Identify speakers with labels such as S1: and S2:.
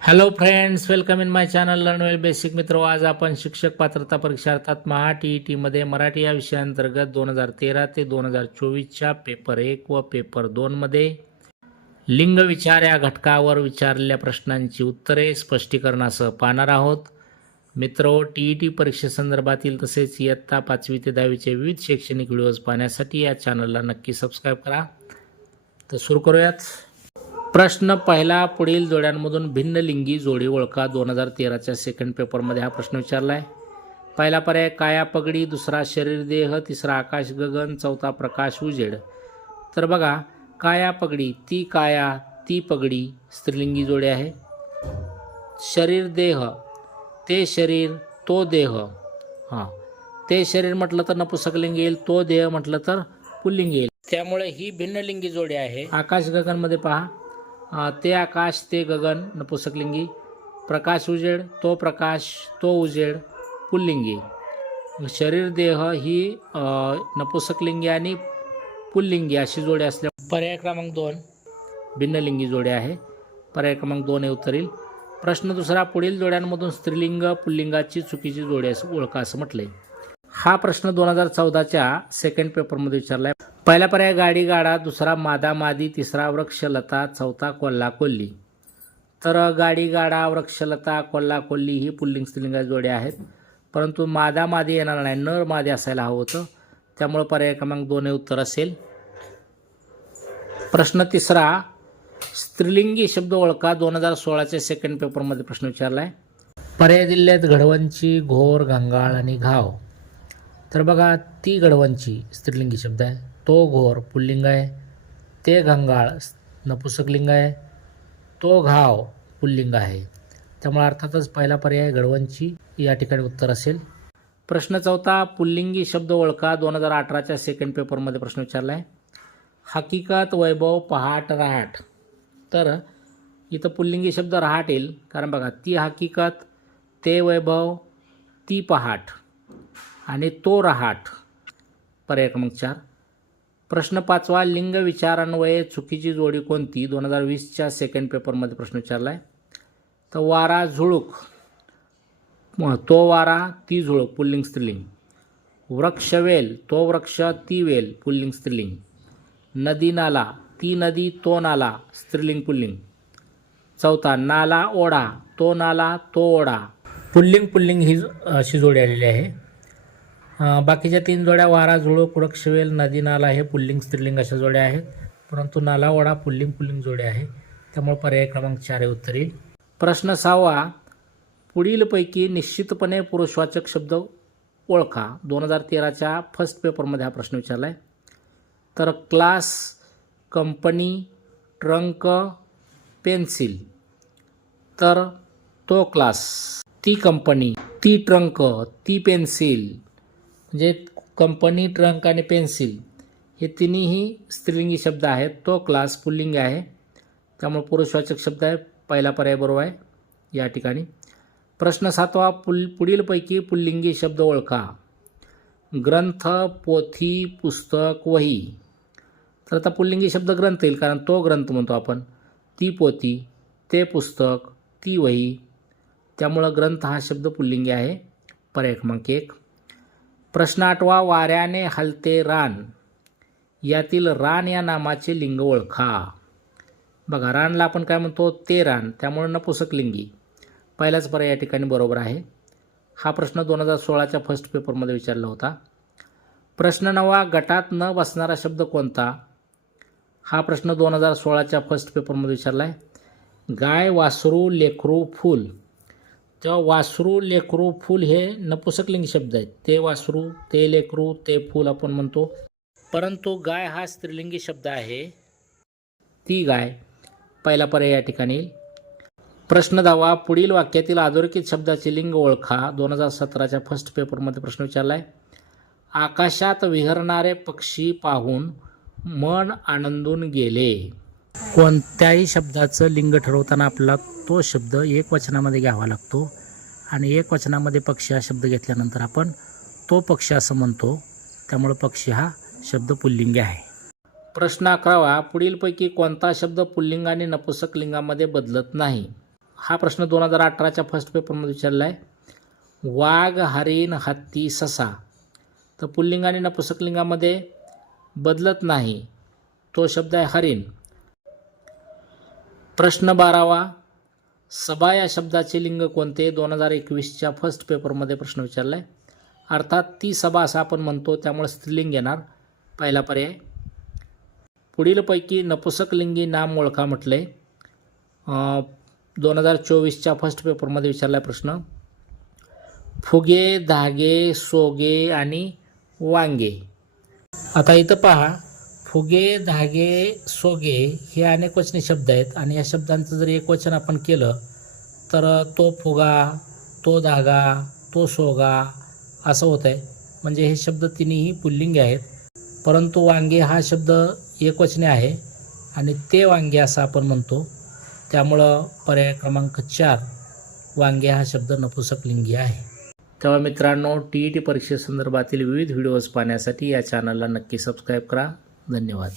S1: Hello friends welcome in my channel learn well basic मित्र आज आपण शिक्षक पात्रता परीक्षा अर्थात महा टी ई टीमध्ये मराठी या विषयाअंतर्गत दोन हजार तेरा ते दोन हजार चोवीसच्या पेपर एक व पेपर दोनमध्ये लिंग विचार या घटकावर विचारलेल्या प्रश्नांची उत्तरे स्पष्टीकरणासह पाहणार आहोत. मित्र टी ई टी परीक्षेसंदर्भातील तसेच इयत्ता पाचवी ते दहावीचे विविध शैक्षणिक व्हिडिओज पाहण्यासाठी या चॅनलला नक्की सबस्क्राईब करा. तर सुरू करूयात. प्रश्न पहिला पुढील जोड्यांमधून भिन्न लिंगी जोडी ओळखा. दोन हजार तेराच्या सेकंड पेपरमध्ये हा प्रश्न विचारला आहे पहिला पर्याय काया पगडी दुसरा शरीर देह तिसरा आकाश गगन चौथा प्रकाश उजेड. तर बघा काया पगडी ती काया ती पगडी स्त्रीलिंगी जोडी आहे. शरीर देह ते शरीर तो देह. हां ते शरीर म्हटलं तर नपुसकलिंग येईल तो देह म्हटलं तर पुल्लिंग येईल. त्यामुळे ही भिन्नलिंगी जोडी आहे. आकाश गगनमध्ये पहा. ते आकाश ते गगन नपुसकलिंगी. प्रकाश उजेड तो प्रकाश तो उजेड पुल्लिंगी. शरीर देह ही नपुसकलिंगी आणि पुल्लिंगी अशी जोडी असल्या पर्याय क्रमांक दोन. भिन्नलिंगी जोडी आहे. पर्याय क्रमांक दोन हे उत्तर प्रश्न दुसरा पुढील जोड्यांमधून स्त्रीलिंग पुल्लिंगाची चुकीची जोडी असं ओळखा असं म्हटलंय. हा प्रश्न दोन हजार चौदाच्या सेकंड पेपरमध्ये विचारला आहे पहिला पर्याय गाडी गाडा दुसरा मादा मादी तिसरा वृक्षलता चौथा कोल्हा कोल्ली तर गाडी गाडा वृक्षलता कोल्हा कोल्ली ही पुल्लिंग स्त्रीलिंगा जोड्या आहेत. परंतु मादा मादी येणार नाही. नर मादी असायला हवं होतं. त्यामुळे पर्याय क्रमांक दोन हे उत्तर असेल. प्रश्न तिसरा स्त्रीलिंगी शब्द ओळखा दोन हजार सोळाच्या सेकंड पेपरमध्ये प्रश्न विचारला आहे पर्याय दिले आहेत घडवंची घोर घंगाळ आणि घाव. तर बघा ती गडवंची स्त्रीलिंगी शब्द आहे. तो घोर पुल्लिंग आहे. ते घंगाळ नपुसकलिंग आहे. तो घाव पुल्लिंग आहे. त्यामुळे अर्थातच पहिला पर्याय गडवंची या ठिकाणी उत्तर असेल. प्रश्न चौथा पुल्लिंगी शब्द ओळखा. दोन हजार अठराच्या सेकंड पेपरमध्ये प्रश्न विचारला आहे. हकीकत वैभव पहाट रहाट. तर इथं पुल्लिंगी शब्द रहाट येईल. कारण बघा ती हकीकत ते वैभव ती पहाट. आणि तो रहाट. पर्याय क्रमांक चार. प्रश्न पाचवा लिंग विचारान्वये चुकीची जोडी कोणती? दोन हजार वीसच्या सेकंड पेपरमध्ये प्रश्न विचारला आहे तर वारा झुळूक. तो वारा ती झुळूक पुल्लिंग स्त्रीलिंग. वृक्षवेल तो वृक्ष ती वेल पुल्लिंग स्त्रीलिंग. नदी नाला. ती नदी तो नाला स्त्रीलिंग पुल्लिंग. चौथा नाला ओढा. तो नाला तो ओढा. पुल्लिंग पुल्लिंग ही अशी जोडी आलेली आहे. बाकीच्या तीन जोड्या वारा झुळूक वृक्षवेल नदी नाला हे पुल्लिंग स्त्रीलिंग अशा जोड्या आहेत. परंतु नाला पुल्लिंग पुल्लिंग जोड्या आहे. त्यामुळे पर्याय क्रमांक चार हे उत्तर येईल. प्रश्न सहावा पुढीलपैकी निश्चितपणे पुरुषवाचक शब्द ओळखा. दोन हजार तेराच्या फर्स्ट पेपरमध्ये हा प्रश्न विचारला आहे तर क्लास कंपनी ट्रंक पेन्सिल. तर तो क्लास ती कंपनी ती ट्रंक ती पेन्सिल. म्हणजे कंपनी ट्रंक आणि पेन्सिल हे तिन्हीही स्त्रीलिंगी शब्द आहेत. तो क्लास पुल्लिंग आहे. त्यामुळे पुरुषवाचक शब्द आहे. पहिला पर्याय बरोबर आहे. या ठिकाणी. प्रश्न सातवा पुल पुढीलपैकी पुल्लिंगी शब्द ओळखा. ग्रंथ पोथी पुस्तक वही. तर आता पुल्लिंगी शब्द ग्रंथ येईल कारण तो ग्रंथ म्हणतो आपण. ती पोथी ते पुस्तक ती वही. त्यामुळं ग्रंथ हा शब्द पुल्लिंगी आहे. पर्याय क्रमांक एक. प्रश्न आठवा वाऱ्याने हलते रान. यातील रान या नामाचे लिंग ओळखा. बघा रानला आपण काय म्हणतो? ते रान. त्यामुळे नपुसक लिंगी. पहिलाच पर्याय या ठिकाणी बरोबर आहे. हा प्रश्न दोन हजार सोळाच्या फर्स्ट पेपरमध्ये विचारला होता. प्रश्न नवा गटात न बसणारा शब्द कोणता? हा प्रश्न दोन हजार सोळाच्या फर्स्ट पेपरमध्ये विचारला आहे गाय वासरू लेकरू फूल. तेव्हा वासरू लेकरू फूल हे नपुसकलिंग शब्द आहेत. ते वासरू ते लेकरू ते फूल आपण म्हणतो. परंतु गाय हा स्त्रीलिंगी शब्द आहे. ती गाय पहिला पर्याय या ठिकाणी प्रश्न दावा पुढील वाक्यातील अधोरेखित शब्दाचे लिंग ओळखा दोन हजार सतराच्या फर्स्ट पेपरमध्ये प्रश्न विचारला आहे आकाशात विहरणारे पक्षी पाहून मन आनंदून गेले. कोणत्याही शब्दाचं लिंग ठरवताना आपला तो शब्द एक वचनामध्ये घ्यावा लागतो. आणि एक वचनामध्ये पक्षी हा शब्द घेतल्यानंतर आपण तो पक्षी असं म्हणतो. त्यामुळं पक्षी हा शब्द पुल्लिंगी आहे. प्रश्न अकरावा पुढीलपैकी कोणता शब्द पुल्लिंग आणि नपुसक लिंगामध्ये बदलत नाही? हा प्रश्न दोन हजार अठराच्या फर्स्ट पेपरमध्ये विचारला आहे वाघ हरिण हत्ती ससा. तर पुल्लिंग आणि नपुसकलिंगामध्ये बदलत नाही. तो शब्द आहे हरिण. प्रश्न बारावा. सभा या शब्दाचे लिंग कोणते? दोन हजार एकवीसच्या फर्स्ट पेपरमध्ये प्रश्न विचारला आहे अर्थात ती सभा असं आपण म्हणतो त्यामुळे स्त्रीलिंग येणार. पहिला पर्याय. पुढीलपैकी नपुसकलिंगी नाम ओळखा म्हटले. दोन हजार चोवीसच्या फर्स्ट पेपरमध्ये विचारला आहे प्रश्न. फुगे धागे सोगे आणि वांगे. आता इथं पहा. फुगे धागे सोगे हे अनेक वचने शब्द आहेत आणि या शब्दांचं जर एक वचन आपण केलं तर तो फुगा तो धागा तो सोगा असं होतं आहे. म्हणजे हे शब्द तिन्ही पुल्लिंगी आहेत. परंतु वांगे हा शब्द एकवचने आहे आणि ते वांगे असं आपण म्हणतो. त्यामुळं पर्याय क्रमांक चार वांगे हा शब्द नपुसकलिंगी आहे. तेव्हा मित्रांनो टी ई टी परीक्षेसंदर्भातील विविध व्हिडिओज पाहण्यासाठी या चॅनलला नक्की सबस्क्राईब करा. धन्यवाद.